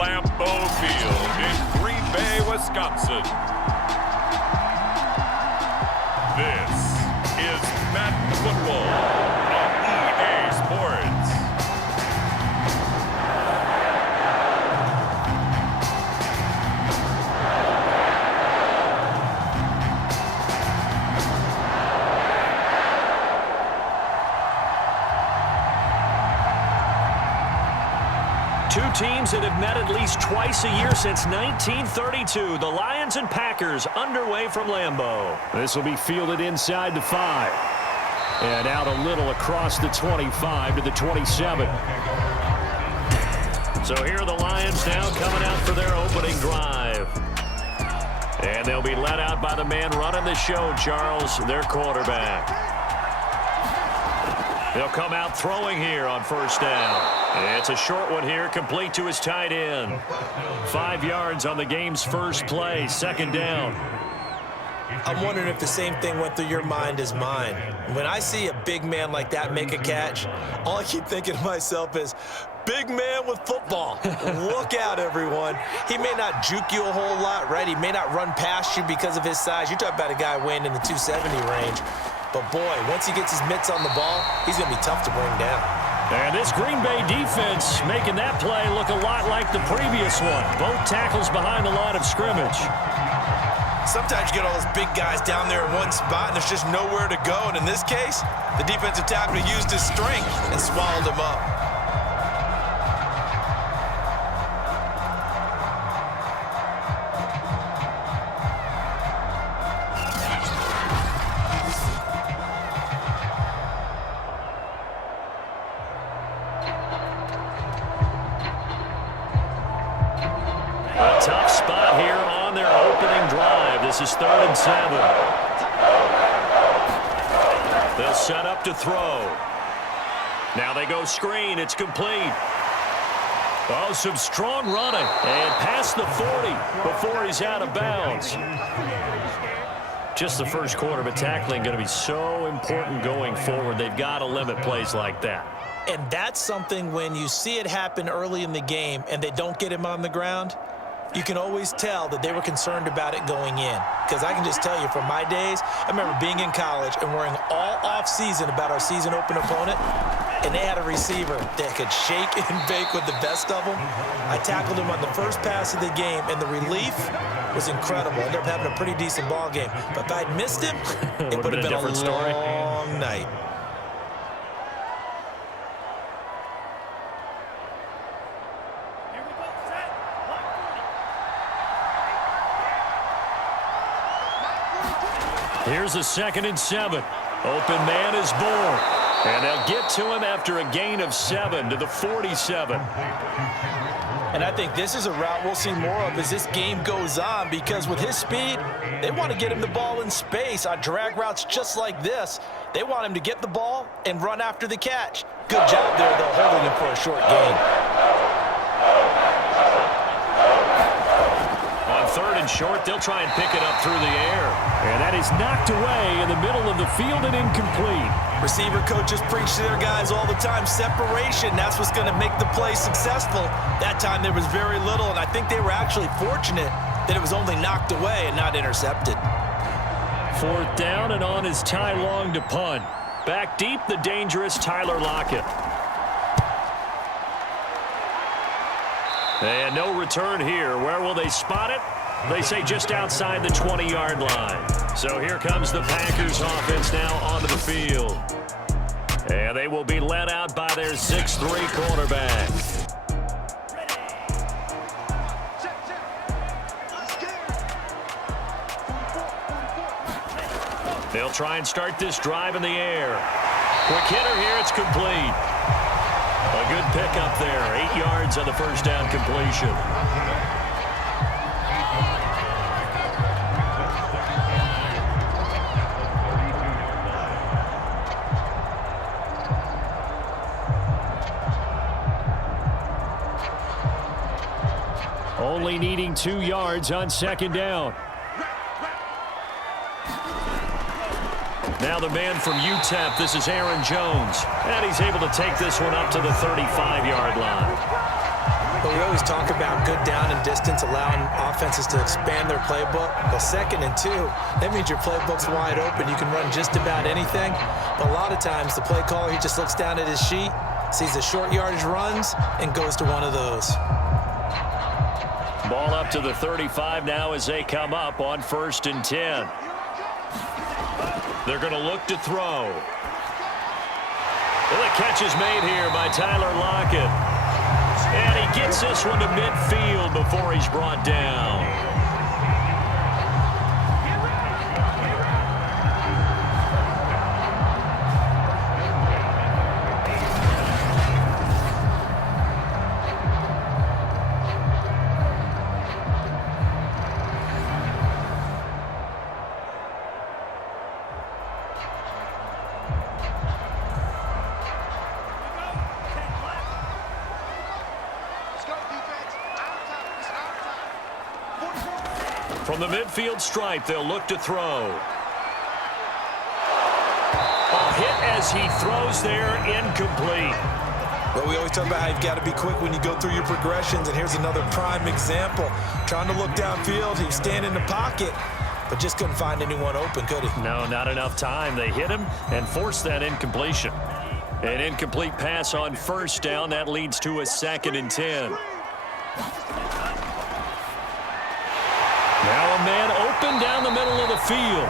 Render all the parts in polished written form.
Lambeau Field in Green Bay, Wisconsin. This is Madden Football on EA Sports. Two teams that have met at least twice a year since 1932. The Lions and Packers underway from Lambeau. This will be fielded inside the 5. And out a little across the 25 to the 27. So here are the Lions now coming out for their opening drive. And they'll be led out by the man running the show, Charles, their quarterback. They'll come out throwing here on first down. It's a short one here, complete to his tight end. 5 yards on the game's first play, second down. I'm wondering if the same thing went through your mind as mine. When I see a big man like that make a catch, all I keep thinking to myself is, big man with football. Look out, everyone. He may not juke you a whole lot, right? He may not run past you because of his size. You're talking about a guy weighing in the 270 range. But, boy, once he gets his mitts on the ball, he's going to be tough to bring down. And this Green Bay defense making that play look a lot like the previous one. Both tackles behind the line of scrimmage. Sometimes you get all those big guys down there in one spot, and there's just nowhere to go. And in this case, the defensive tackle used his strength and swallowed him up. A tough spot here on their opening drive. This is 3rd and 7. They'll set up to throw. Now they go screen. It's complete. Oh, some strong running. And past the 40 before he's out of bounds. Just the first quarter, but tackling going to be so important going forward. They've got to limit plays like that. And that's something when you see it happen early in the game and they don't get him on the ground, you can always tell that they were concerned about it going in. Because I can just tell you from my days, I remember being in college and worrying all off-season about our season-open opponent, and they had a receiver that could shake and bake with the best of them. I tackled him on the first pass of the game, and the relief was incredible. I ended up having a pretty decent ball game. But if I'd missed him, it would have been a different story. Long night. Here's a 2nd and 7. Open man is born. And they'll get to him after a gain of 7 to the 47. And I think this is a route we'll see more of as this game goes on, because with his speed, they want to get him the ball in space on drag routes just like this. They want him to get the ball and run after the catch. Good job there, though, holding him for a short gain. On 3rd and short, they'll try and pick it up through the air. And that is knocked away in the middle of the field and incomplete. Receiver coaches preach to their guys all the time, separation. That's what's going to make the play successful. That time there was very little, and I think they were actually fortunate that it was only knocked away and not intercepted. 4th down, and on is Ty Long to punt. Back deep, the dangerous Tyler Lockett. And no return here. Where will they spot it? They say just outside the 20-yard line. So here comes the Packers offense now onto the field. And they will be led out by their 6'3 quarterback. They'll try and start this drive in the air. Quick hitter here, it's complete. A good pickup there, 8 yards on the first down completion. Only needing 2 yards on 2nd down. Now the man from UTEP, this is Aaron Jones. And he's able to take this one up to the 35-yard line. But we always always talk about good down and distance, allowing offenses to expand their playbook. Well, 2nd and 2, that means your playbook's wide open. You can run just about anything. But a lot of times, the play caller, he just looks down at his sheet, sees the short yardage runs, and goes to one of those. Ball up to the 35 now as they come up on 1st and 10. They're going to look to throw. Well, the catch is made here by Tyler Lockett. And he gets this one to midfield before he's brought down. From the midfield stripe, they'll look to throw. A hit as he throws there, incomplete. Well, we always talk about how you've got to be quick when you go through your progressions, and here's another prime example. Trying to look downfield, he was standing in the pocket, but just couldn't find anyone open, could he? No, not enough time. They hit him and forced that incompletion. An incomplete pass on 1st down. That leads to a 2nd and 10. Now a man open down the middle of the field.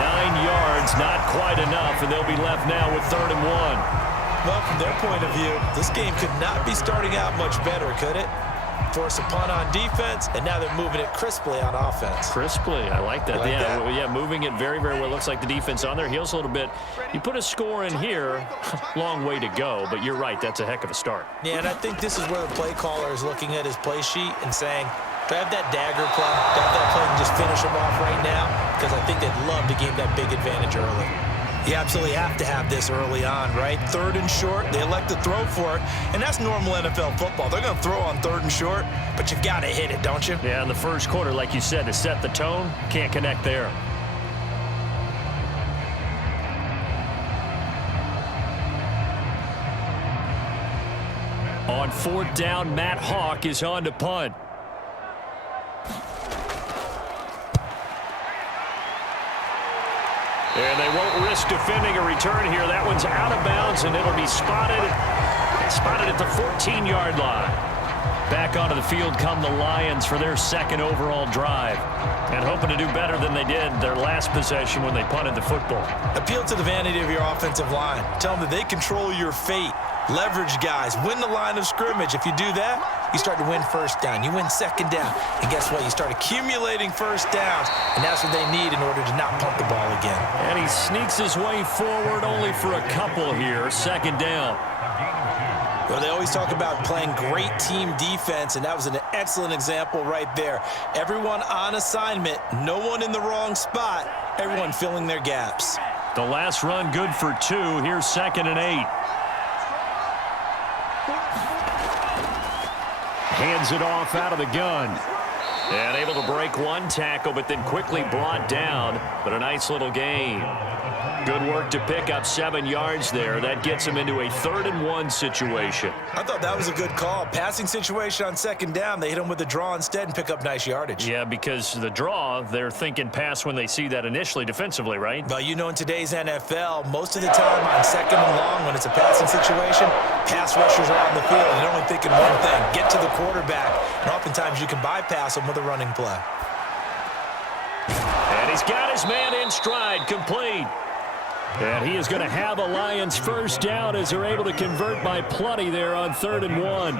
9 yards, not quite enough, and they'll be left now with 3rd and 1. Well, from their point of view, this game could not be starting out much better, could it? Force a punt on defense, and now they're moving it crisply on offense. Crisply, I like that. Like that? Yeah, moving it very, very well. Looks like the defense on their heels a little bit. You put a score in here, long way to go, but you're right, that's a heck of a start. Yeah, and I think this is where the play caller is looking at his play sheet and saying, do I have that dagger play? Do I have that play and just finish them off right now? Because I think they'd love to gain that big advantage early. You absolutely have to have this early on, right? 3rd and short, they elect to throw for it, and that's normal NFL football. They're going to throw on 3rd and short, but you've got to hit it, don't you? Yeah, in the first quarter, like you said, to set the tone, can't connect there. On 4th down, Matt Hawk is on to punt. And they won't risk defending a return here. That one's out of bounds, and it'll be spotted at the 14-yard line. Back onto the field come the Lions for their 2nd overall drive, and hoping to do better than they did their last possession when they punted the football. Appeal to the vanity of your offensive line. Tell them that they control your fate. Leverage guys. Win the line of scrimmage. If you do that, you start to win 1st down. You win 2nd down. And guess what? You start accumulating 1st downs, and that's what they need in order to not punt the ball again. And he sneaks his way forward only for a couple here. 2nd down. Well, they always talk about playing great team defense, and that was an excellent example right there. Everyone on assignment, no one in the wrong spot, everyone filling their gaps. The last run good for 2. Here's 2nd and 8. Hands it off out of the gun. And able to break one tackle, but then quickly brought down. But a nice little gain. Good work to pick up 7 yards there. That gets him into a 3rd and 1 situation. I thought that was a good call. Passing situation on 2nd down. They hit him with the draw instead and pick up nice yardage. Yeah, because the draw, they're thinking pass when they see that initially defensively, right? Well, you know, in today's NFL, most of the time on 2nd and long, when it's a passing situation, pass rushers are on the field, and they're only thinking one thing, get to the quarterback. And oftentimes you can bypass them with a running play. And he's got his man in stride, complete. And he is going to have a Lions 1st down as they're able to convert by plenty there on 3rd and 1.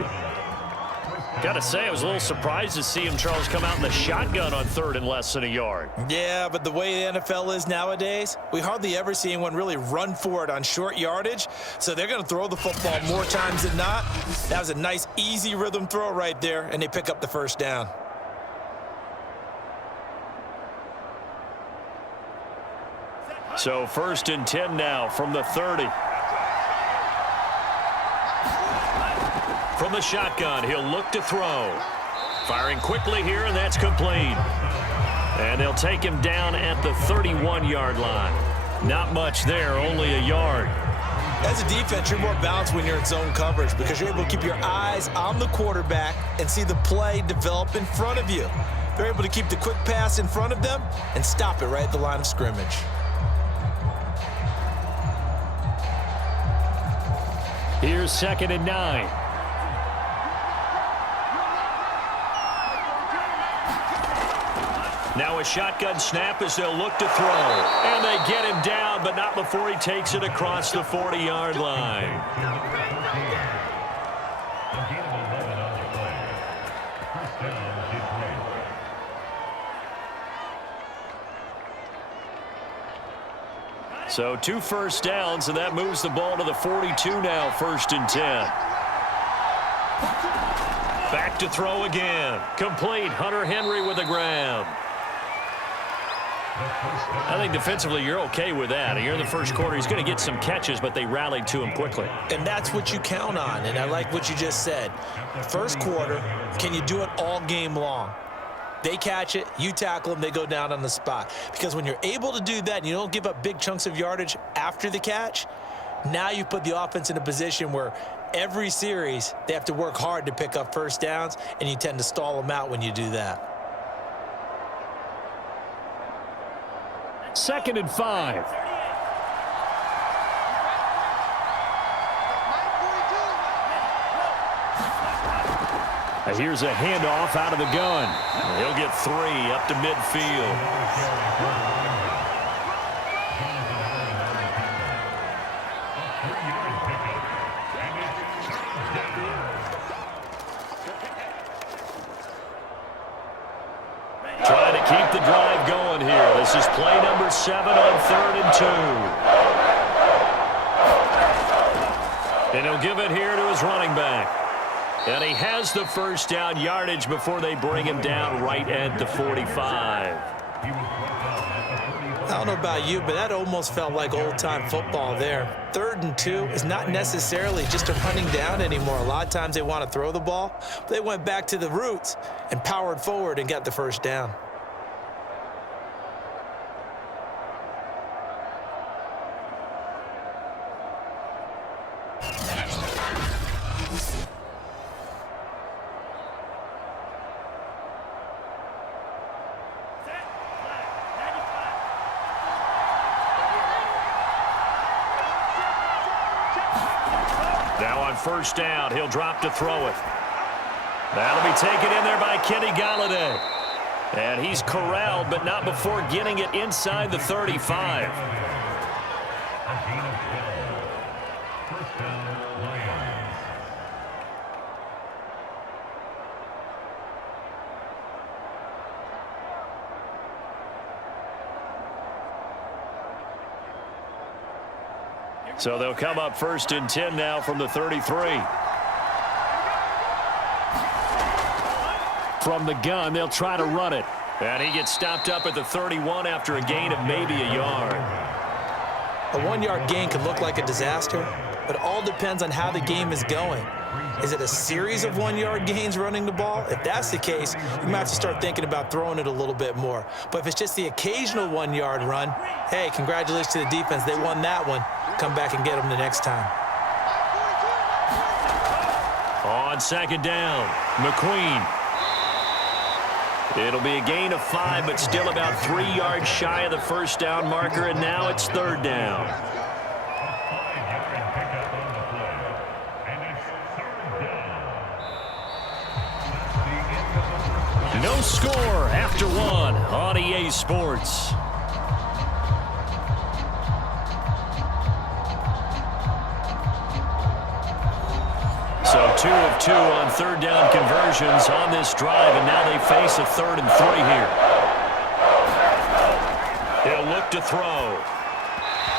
Got to say, I was a little surprised to see him, Charles, come out in the shotgun on 3rd and less than a yard. Yeah, but the way the NFL is nowadays, we hardly ever see anyone really run for it on short yardage. So they're going to throw the football more times than not. That was a nice, easy rhythm throw right there, and they pick up the 1st down. So 1st and 10 now from the 30. From the shotgun, he'll look to throw. Firing quickly here, and that's complete. And they'll take him down at the 31-yard line. Not much there, only a yard. As a defense, you're more balanced when you're in zone coverage because you're able to keep your eyes on the quarterback and see the play develop in front of you. They're able to keep the quick pass in front of them and stop it right at the line of scrimmage. Here's 2nd and 9. Now a shotgun snap as they'll look to throw. And they get him down, but not before he takes it across the 40-yard line. So 2 first downs, and that moves the ball to the 42 now, 1st and 10. Back to throw again. Complete. Hunter Henry with a grab. I think defensively you're okay with that. You're in the first quarter. He's going to get some catches, but they rallied to him quickly. And that's what you count on, and I like what you just said. First quarter, can you do it all game long? They catch it, you tackle them, they go down on the spot. Because when you're able to do that and you don't give up big chunks of yardage after the catch, now you put the offense in a position where every series they have to work hard to pick up first downs, and you tend to stall them out when you do that. 2nd and 5. Here's a handoff out of the gun. He'll get 3 up to midfield. Trying to keep the drive going here. This is play number 7 on 3rd and 2. And he'll give it here to his running back. And he has the first down yardage before they bring him down right at the 45. I don't know about you, but that almost felt like old-time football there. 3rd and 2 is not necessarily just a running down anymore. A lot of times they want to throw the ball. They went back to the roots and powered forward and got the first down. Now on first down, he'll drop to throw it. That'll be taken in there by Kenny Galladay. And he's corralled, but not before getting it inside the 35. So they'll come up 1st and 10 now from the 33. From the gun, they'll try to run it. And he gets stopped up at the 31 after a gain of maybe a yard. A 1-yard gain can look like a disaster, but it all depends on how the game is going. Is it a series of 1-yard gains running the ball? If that's the case, you might have to start thinking about throwing it a little bit more. But if it's just the occasional 1-yard run, hey, congratulations to the defense. They won that one. Come back and get them the next time. On 2nd down, McQueen. It'll be a gain of 5, but still about 3 yards shy of the first down marker, and now it's 3rd down. No score after 1 on EA Sports. So 2 of 2 on 3rd down conversions on this drive, and now they face a 3rd and 3 here. They'll look to throw.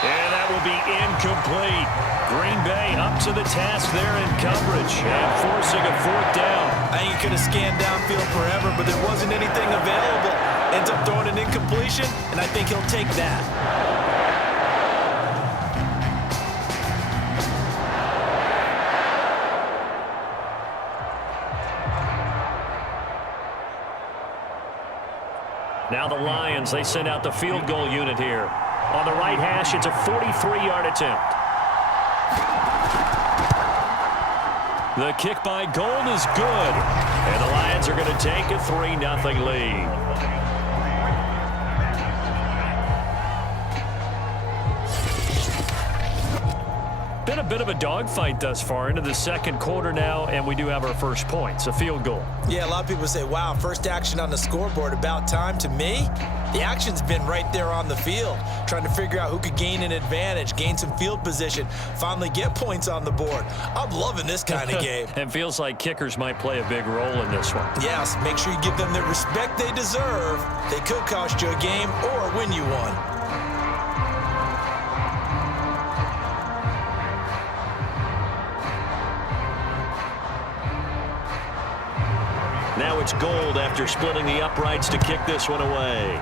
And that will be incomplete. Green Bay up to the task there in coverage and forcing a 4th down. I think he could have scanned downfield forever, but there wasn't anything available. Ends up throwing an incompletion, and I think he'll take that. Now the Lions, they send out the field goal unit here. On the right hash, it's a 43-yard attempt. The kick by Gold is good. And the Lions are going to take a 3-0 lead. Been a bit of a dogfight thus far into the second quarter now, and we do have our first points, a field goal. Yeah, a lot of people say, wow, first action on the scoreboard, about time. To me, the action's been right there on the field, trying to figure out who could gain an advantage, gain some field position, finally get points on the board. I'm loving this kind of game. And feels like kickers might play a big role in this one. Yes, make sure you give them the respect they deserve. They could cost you a game or win you one. Now it's Gold after splitting the uprights to kick this one away.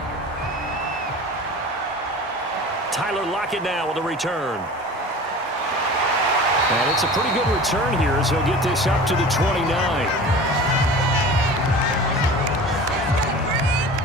Tyler Lockett now with a return. And it's a pretty good return here as he'll get this up to the 29.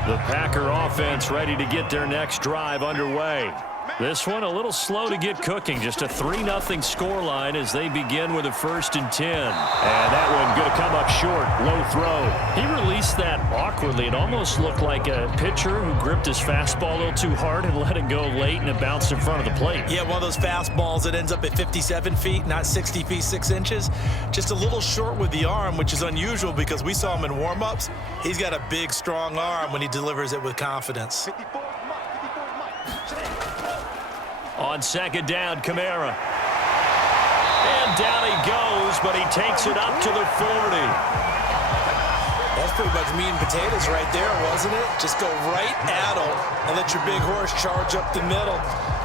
The Packer offense ready to get their next drive underway. This one a little slow to get cooking. Just a 3-0 scoreline as they begin with a 1st and 10. And that one going to come up short. Low throw. He released that awkwardly. It almost looked like a pitcher who gripped his fastball a little too hard and let it go late, and it bounced in front of the plate. Yeah, one of those fastballs that ends up at 57 feet, not 60 feet, 6 inches. Just a little short with the arm, which is unusual because we saw him in warm-ups. He's got a big, strong arm when he delivers it with confidence. On second down, Kamara. And down he goes, but he takes it up to the 40. That's pretty much meat and potatoes right there, wasn't it? Just go right at him and let your big horse charge up the middle.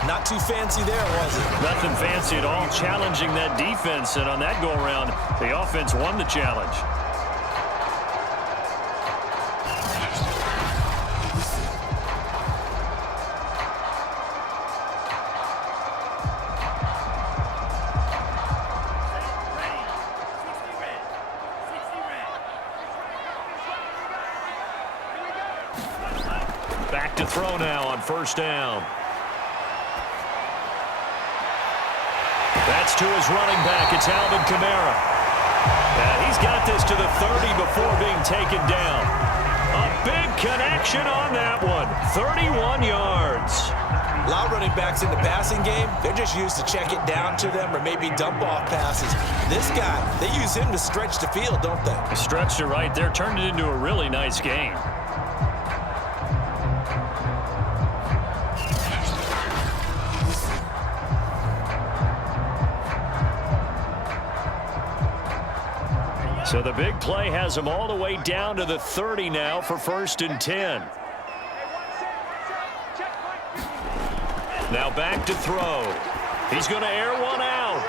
Not too fancy there, was it? Nothing fancy at all. Challenging that defense, and on that go-around, the offense won the challenge. Back to throw now on first down. That's to his running back. It's Alvin Kamara. He's got this to the 30 before being taken down. A big connection on that one. 31 yards. A lot of running backs in the passing game, they're just used to check it down to them or maybe dump off passes. This guy, they use him to stretch the field, don't they? Stretched it right there. Turned it into a really nice game. So the big play has him all the way down to the 30 now for 1st and 10. Now back to throw. He's going to air one out.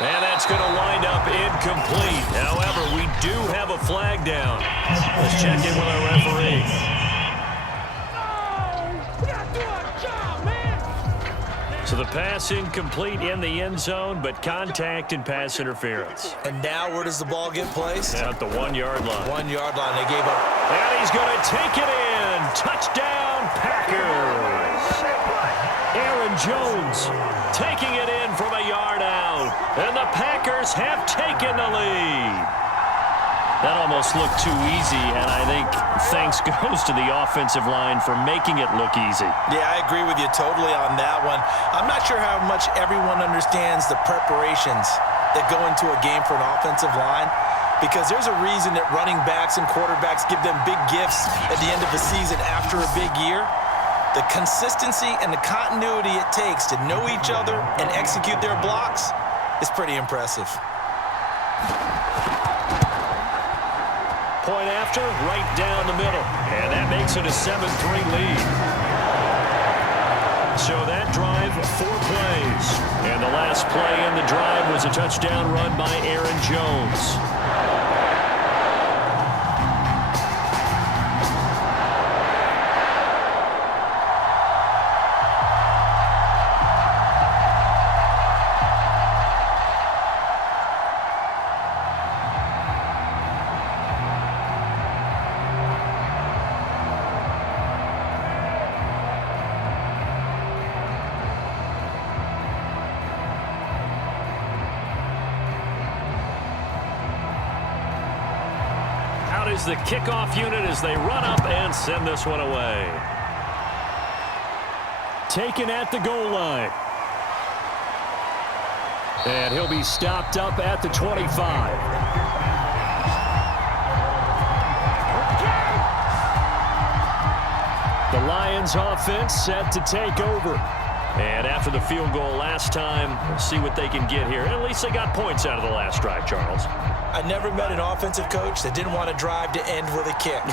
And that's going to wind up incomplete. However, we do have a flag down. Let's check in with our referee. So the pass incomplete in the end zone, but contact and pass interference. And now where does the ball get placed? At the 1-yard line. 1-yard line. They gave up. And he's going to take it in. Touchdown, Packers. Aaron Jones taking it in from a yard out. And the Packers have taken the lead. That almost looked too easy, and I think thanks goes to the offensive line for making it look easy. Yeah, I agree with you totally on that one. I'm not sure how much everyone understands the preparations that go into a game for an offensive line, because there's a reason that running backs and quarterbacks give them big gifts at the end of the season after a big year. The consistency and the continuity it takes to know each other and execute their blocks is pretty impressive. Point after, right down the middle. And that makes it a 7-3 lead. So that drive, 4 plays. And the last play in the drive was a touchdown run by Aaron Jones. out is the kickoff unit as they run up and send this one away. Taken at the goal line. And he'll be stopped up at the 25. The Lions offense set to take over. And after the field goal last time, we'll see what they can get here. At least they got points out of the last drive, Charles. I never met an offensive coach that didn't want to drive to end with a kick.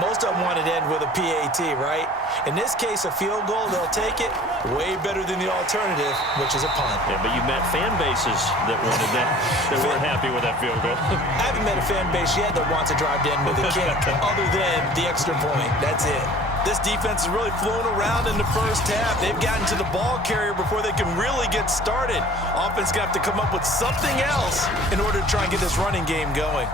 Most of them wanted to end with a PAT, right? In this case, a field goal, they'll take it way better than the alternative, which is a punt. Yeah, but you met fan bases that wanted that, that weren't happy with that field goal. I haven't met a fan base yet that wants to drive to end with a kick, other than the extra point. That's it. This defense has really flown around in the first half. They've gotten to the ball carrier before they can really get started. Offense going to have to come up with something else in order to try and get this running game going.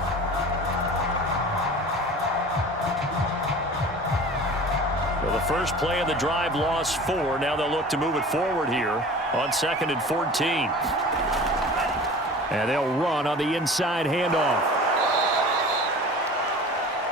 Well, the first play of the drive lost 4. Now they'll look to move it forward here on 2nd and 14. And they'll run on the inside handoff.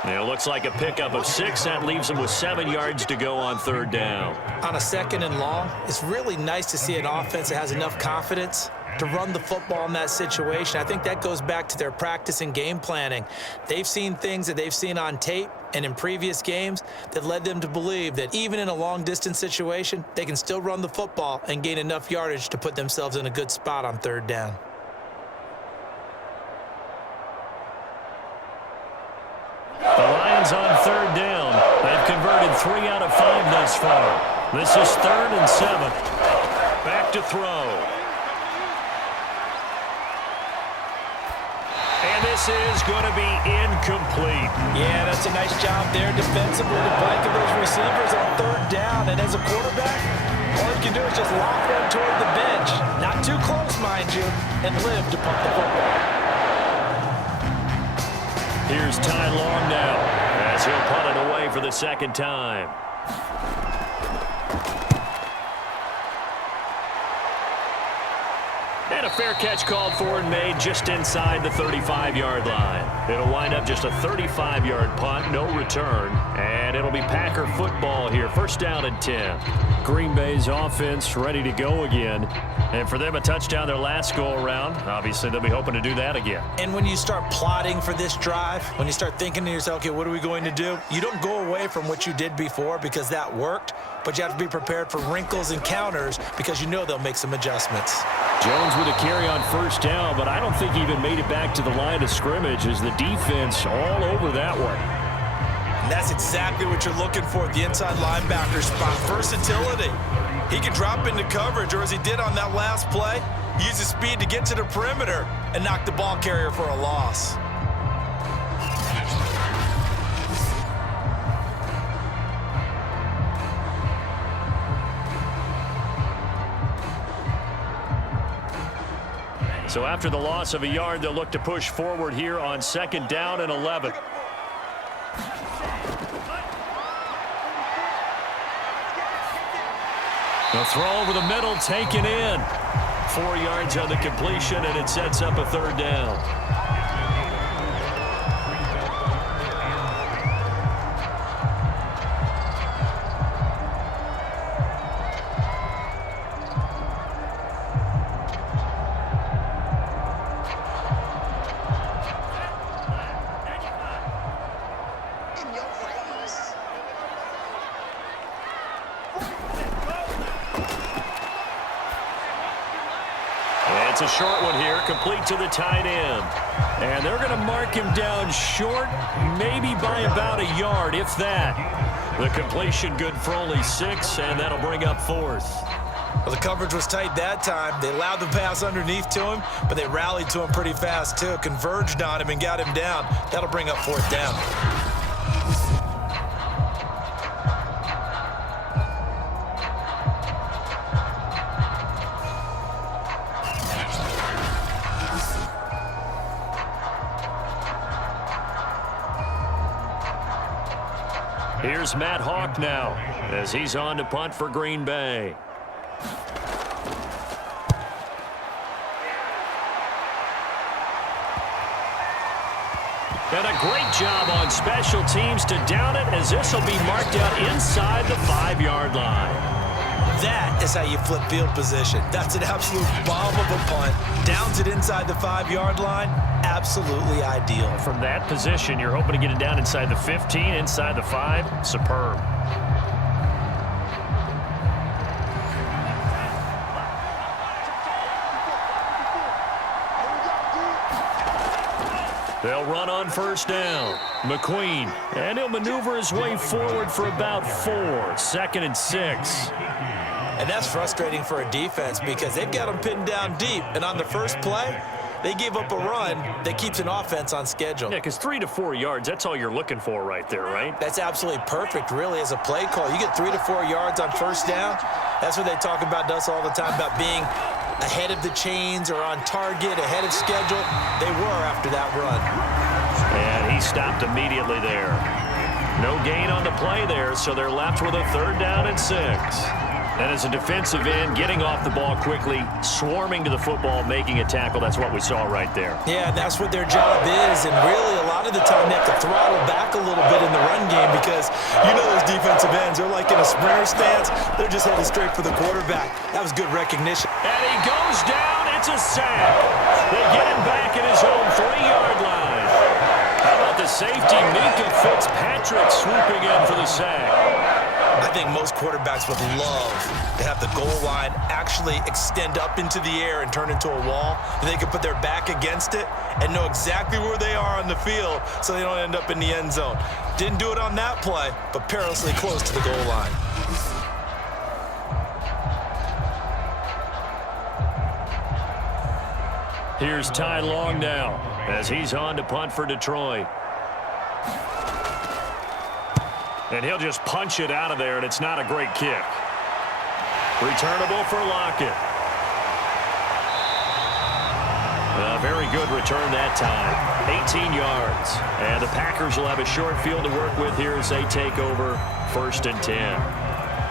It looks like a pickup of 6. That leaves them with 7 yards to go on 3rd down. On a 2nd and long, it's really nice to see an offense that has enough confidence to run the football in that situation. I think that goes back to their practice and game planning. They've seen things that they've seen on tape and in previous games that led them to believe that even in a long-distance situation, they can still run the football and gain enough yardage to put themselves in a good spot on 3rd down. The Lions on 3rd down. They've converted 3 out of 5 thus far. This is 3rd and 7. Back to throw. And this is going to be incomplete. Yeah, that's a nice job there defensively to blanket those receivers on 3rd down. And as a quarterback, all you can do is just lock them toward the bench. Not too close, mind you, and live to punt the football. Here's Ty Long now as he'll punt it away for the 2nd time. And a fair catch called for and made just inside the 35-yard line. It'll wind up just a 35-yard punt, no return, and it'll be Packer football here. 1st down and 10. Green Bay's offense ready to go again. And for them, a touchdown their last go-around. Obviously, they'll be hoping to do that again. And when you start plotting for this drive, when you start thinking to yourself, okay, what are we going to do? You don't go away from what you did before because that worked, but you have to be prepared for wrinkles and counters because you know they'll make some adjustments. Jones with a carry on 1st down, but I don't think he even made it back to the line of scrimmage as the defense all over that one. And that's exactly what you're looking for at the inside linebacker spot. Versatility. He can drop into coverage, or as he did on that last play, use his speed to get to the perimeter and knock the ball carrier for a loss. So after the loss of a yard, they'll look to push forward here on 2nd down and 11. The throw over the middle taken in. 4 yards on the completion, and it sets up a 3rd down. It's a short one here, complete to the tight end. And they're going to mark him down short, maybe by about a yard, if that. The completion good for only 6, and that'll bring up 4th. Well, the coverage was tight that time. They allowed the pass underneath to him, but they rallied to him pretty fast, too. Converged on him and got him down. That'll bring up 4th down. Here's Matt Hawk now as he's on to punt for Green Bay. And a a great job on special teams to down it, as this will be marked out inside the 5-yard line. That is how you flip field position. That's an absolute bomb of a punt. Downs it inside the 5-yard line. Absolutely ideal. From that position, you're hoping to get it down inside the 15, inside the 5. Superb. They'll run on first down. McQueen, and he'll maneuver his way forward for about 4. 2nd and 6. And that's frustrating for a defense because they've got them pinned down deep. And on the first play, they gave up a run that keeps an offense on schedule. Yeah, because 3 to 4 yards, that's all you're looking for right there, right? That's absolutely perfect, really, as a play call. You get 3 to 4 yards on first down. That's what they talk about us all the time, about being ahead of the chains or on target, ahead of schedule. They were after that run. And he stopped immediately there. No gain on the play there, so they're left with a 3rd down and 6. And as a defensive end, getting off the ball quickly, swarming to the football, making a tackle, that's what we saw right there. Yeah, and that's what their job is. And really, a lot of the time, they have to throttle back a little bit in the run game because you know those defensive ends, they're like in a sprinter stance. They're just headed straight for the quarterback. That was good recognition. And he goes down. It's a sack. They get him back at his own 3-yard line. How about the safety, Minka Fitzpatrick, swooping in for the sack? I think most quarterbacks would love to have the goal line actually extend up into the air and turn into a wall, and they can put their back against it and know exactly where they are on the field so they don't end up in the end zone. Didn't do it on that play, but perilously close to the goal line. Here's Ty Long now as he's on to punt for Detroit. And he'll just punch it out of there, and it's not a great kick. Returnable for Lockett. A very good return that time. 18 yards. And the Packers will have a short field to work with here as they take over 1st and 10.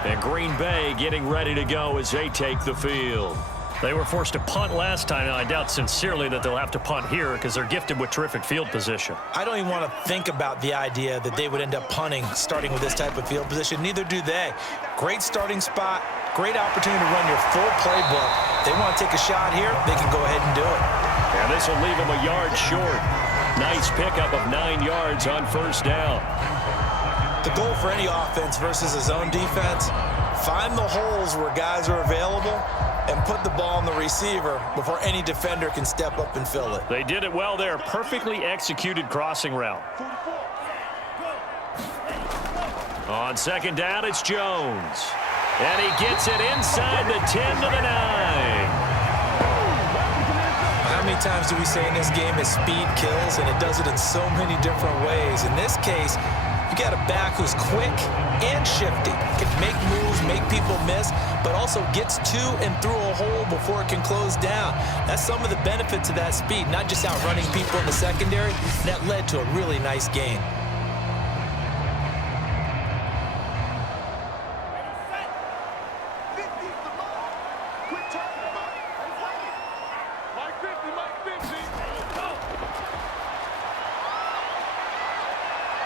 And Green Bay getting ready to go as they take the field. They were forced to punt last time. Now, I doubt sincerely that they'll have to punt here because they're gifted with terrific field position. I don't even want to think about the idea that they would end up punting starting with this type of field position. Neither do they. Great starting spot, great opportunity to run your full playbook. If they want to take a shot here, they can go ahead and do it. And this will leave them a yard short. Nice pickup of 9 yards on first down. The goal for any offense versus a zone defense, find the holes where guys are available and put the ball on the receiver before any defender can step up and fill it. They did it well there. Perfectly executed crossing route. On 2nd down, it's Jones. And he gets it inside the 10 to the 9. How many times do we say in this game that speed kills, and it does it in so many different ways? In this case, you got a back who's quick and shifty, can make moves, make people miss, but also gets to and through a hole before it can close down. That's some of the benefits of that speed, not just outrunning people in the secondary. That led to a really nice gain.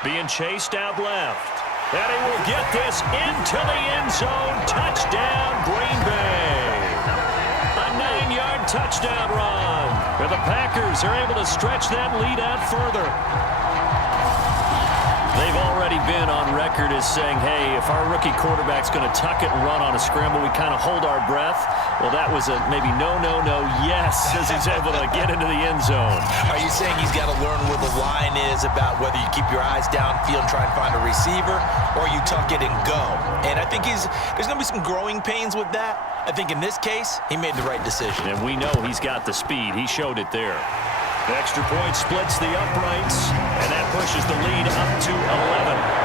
Being chased out left. And he will get this into the end zone. Touchdown, Green Bay. A 9-yard touchdown run. Where the Packers are able to stretch that lead out further. They've already been on record as saying, hey, if our rookie quarterback's going to tuck it and run on a scramble, we kind of hold our breath. Well, that was a maybe no, yes, as he's able to get into the end zone. Are you saying he's got to learn where the line is about whether you keep your eyes downfield and try and find a receiver or you tuck it and go? And I think there's going to be some growing pains with that. I think in this case, he made the right decision. And we know he's got the speed. He showed it there. The extra point splits the uprights, and that pushes the lead up to 11.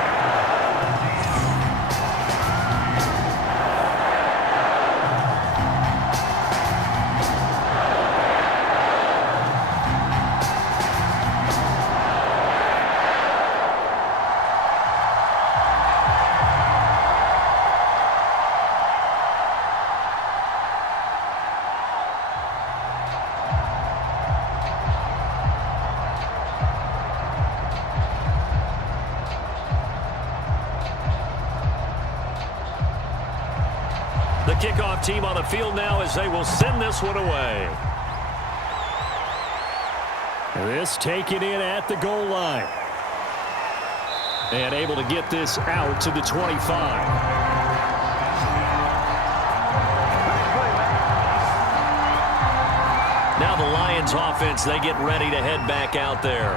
kickoff team on the field now as they will send this one away. This taken in at the goal line. And able to get this out to the 25. Now the Lions offense, they get ready to head back out there.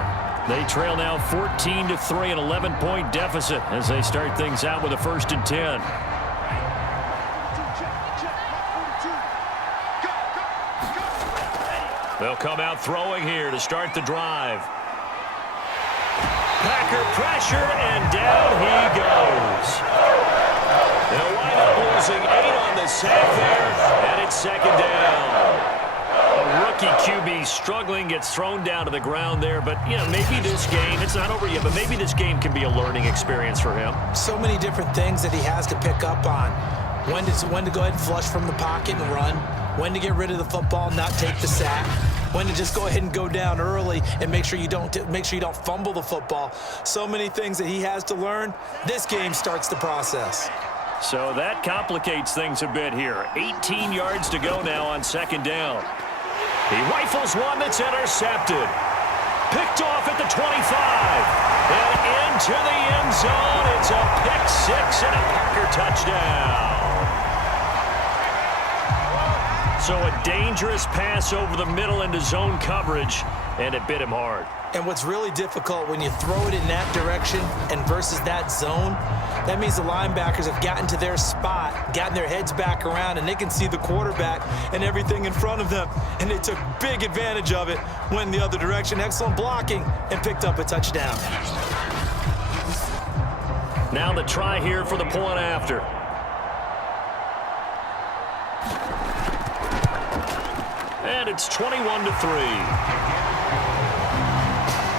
They trail now 14-3, an 11-point deficit as they start things out with a 1st and 10. They'll come out throwing here to start the drive. Packer pressure, and down he goes. They'll wind up losing 8 on the sack there, and it's 2nd down. A rookie QB struggling, gets thrown down to the ground there, but maybe this game, it's not over yet, but maybe this game can be a learning experience for him. So many different things that he has to pick up on. When to go ahead and flush from the pocket and run, when to get rid of the football, not take the sack, when to just go ahead and go down early and make sure you don't fumble the football. So many things that he has to learn. This game starts the process. So that complicates things a bit here. 18 yards to go now on 2nd down. He rifles one that's intercepted. Picked off at the 25. And into the end zone. It's a pick 6 and a Packer touchdown. So a dangerous pass over the middle into zone coverage, and it bit him hard. And what's really difficult when you throw it in that direction and versus that zone, that means the linebackers have gotten to their spot, gotten their heads back around, and they can see the quarterback and everything in front of them. And they took big advantage of it, went the other direction, excellent blocking, and picked up a touchdown. Now the try here for the point after. And it's 21-3.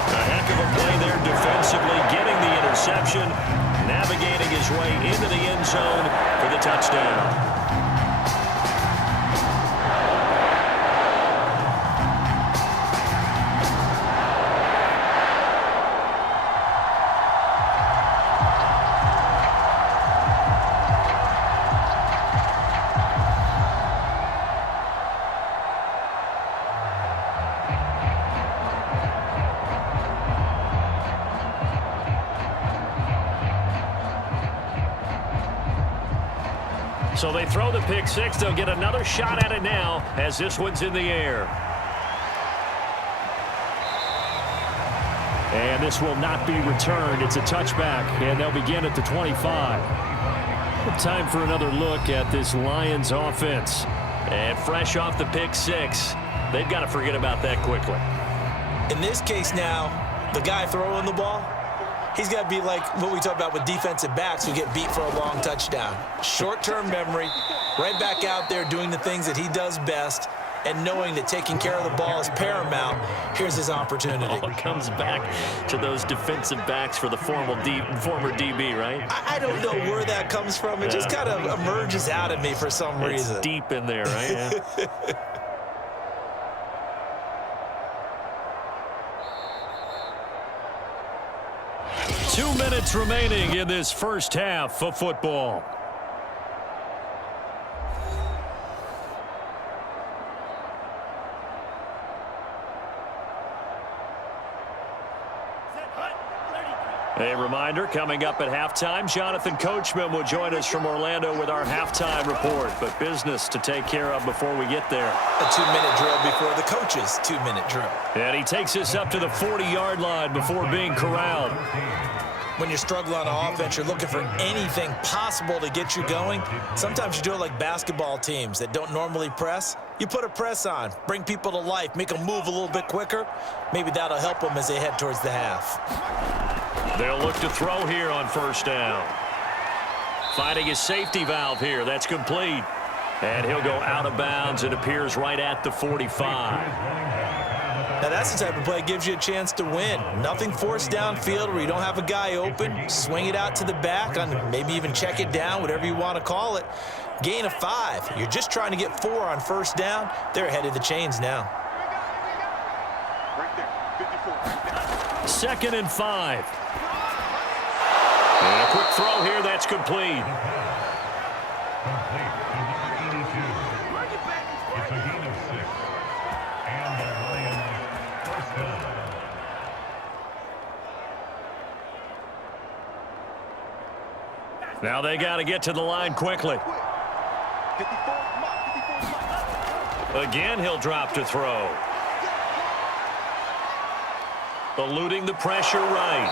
A heck of a play there defensively, getting the interception, navigating his way into the end zone for the touchdown. So they throw the pick 6. They'll get another shot at it now as this one's in the air. And this will not be returned. It's a touchback, and they'll begin at the 25. Time for another look at this Lions offense. And fresh off the pick 6, they've got to forget about that quickly. In this case now, the guy throwing the ball, he's got to be like what we talk about with defensive backs who get beat for a long touchdown. Short-term memory, right back out there doing the things that he does best, and knowing that taking care of the ball is paramount. Here's his opportunity. It comes back to those defensive backs for the former DB, right? I don't know where that comes from. It just kind of emerges out of me for some reason. It's deep in there, right? Yeah. 2 minutes remaining in this first half of football. A reminder, coming up at halftime, Jonathan Coachman will join us from Orlando with our halftime report, but business to take care of before we get there. A 2-minute drill before the coach's 2-minute drill. And he takes us up to the 40-yard line before being corralled. When you're struggling on offense, you're looking for anything possible to get you going. Sometimes you do it like basketball teams that don't normally press. You put a press on, bring people to life, make them move a little bit quicker. Maybe that'll help them as they head towards the half. They'll look to throw here on first down. Finding his safety valve here. That's complete. And he'll go out of bounds. It appears right at the 45. Now, that's the type of play that gives you a chance to win. Nothing forced downfield where you don't have a guy open. Swing it out to the back, on maybe even check it down, whatever you want to call it. Gain of 5. You're just trying to get 4 on first down. They're ahead of the chains now. Right there, 54. 2nd and 5. And a quick throw here. That's complete. Now they got to get to the line quickly. Again, he'll drop to throw. Eluding the pressure right.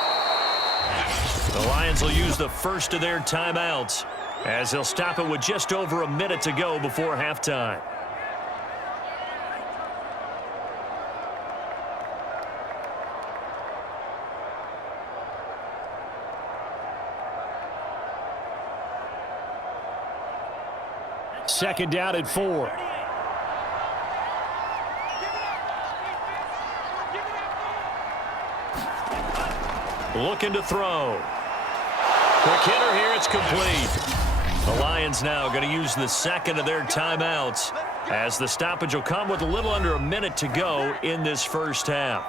The Lions will use the first of their timeouts as they'll stop it with just over a minute to go before halftime. Second down and 4. Looking to throw. Quick hitter here, it's complete. The Lions now going to use the second of their timeouts as the stoppage will come with a little under a minute to go in this first half.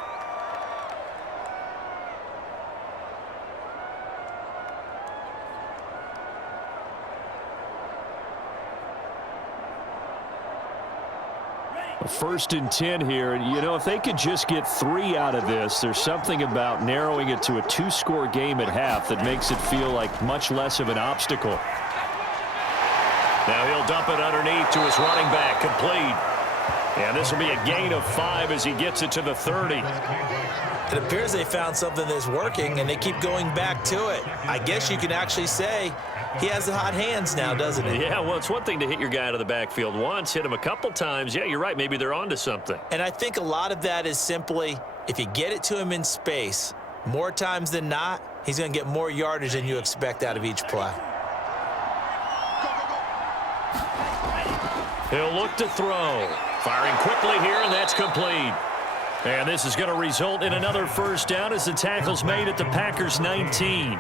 First and 10 here, and you know, if they could just get 3 out of this, there's something about narrowing it to a 2-score game at half that makes it feel like much less of an obstacle. Now he'll dump it underneath to his running back, complete. And this will be a gain of 5 as he gets it to the 30. It appears they found something that's working, and they keep going back to it. I guess you can actually say he has the hot hands now, doesn't he? Yeah, well, it's one thing to hit your guy out of the backfield once, hit him a couple times. Yeah, you're right. Maybe they're onto something. And I think a lot of that is simply if you get it to him in space, more times than not, he's going to get more yardage than you expect out of each play. He'll look to throw. Firing quickly here, and that's complete. And this is going to result in another first down as the tackle's made at the Packers' 19.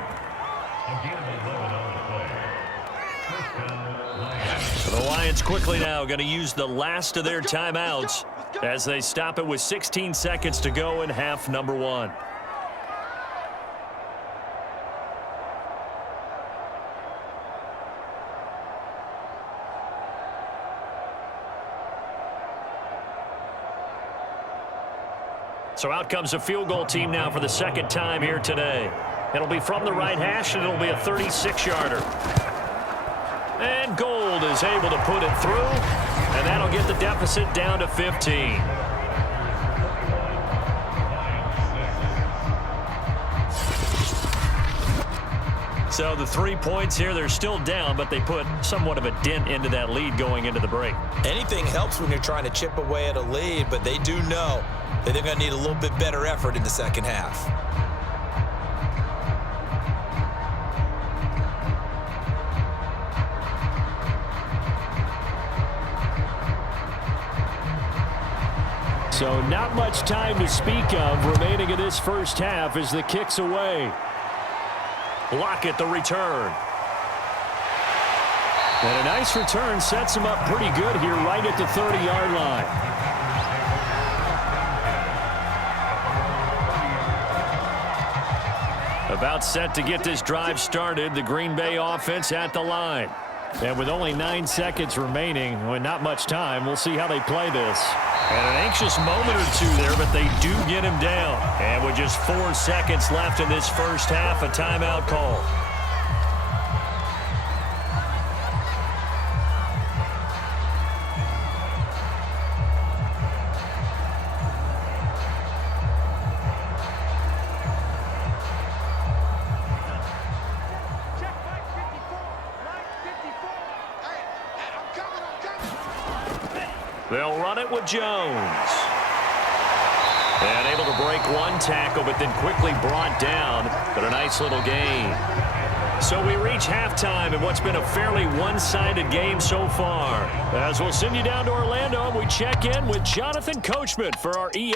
The Lions quickly now going to use the last of their timeouts as they stop it with 16 seconds to go in half number 1. So out comes a field goal team now for the second time here today. It'll be from the right hash, and it'll be a 36-yarder. And Gold is able to put it through, and that'll get the deficit down to 15. So the 3 points here, they're still down, but they put somewhat of a dent into that lead going into the break. Anything helps when you're trying to chip away at a lead, but they do know that they're going to need a little bit better effort in the second half. So not much time to speak of remaining in this first half as the kick's away. Lockett the return. And a nice return sets him up pretty good here right at the 30-yard line. About set to get this drive started, the Green Bay offense at the line. And with only 9 seconds remaining, with not much time, we'll see how they play this. And an anxious moment or two there, but they do get him down. And with just 4 seconds left in this first half, a timeout call. They'll run it with Jones. And able to break one tackle, but then quickly brought down. But a nice little gain. So we reach halftime in what's been a fairly one-sided game so far. As we'll send you down to Orlando, we check in with Jonathan Coachman for our EA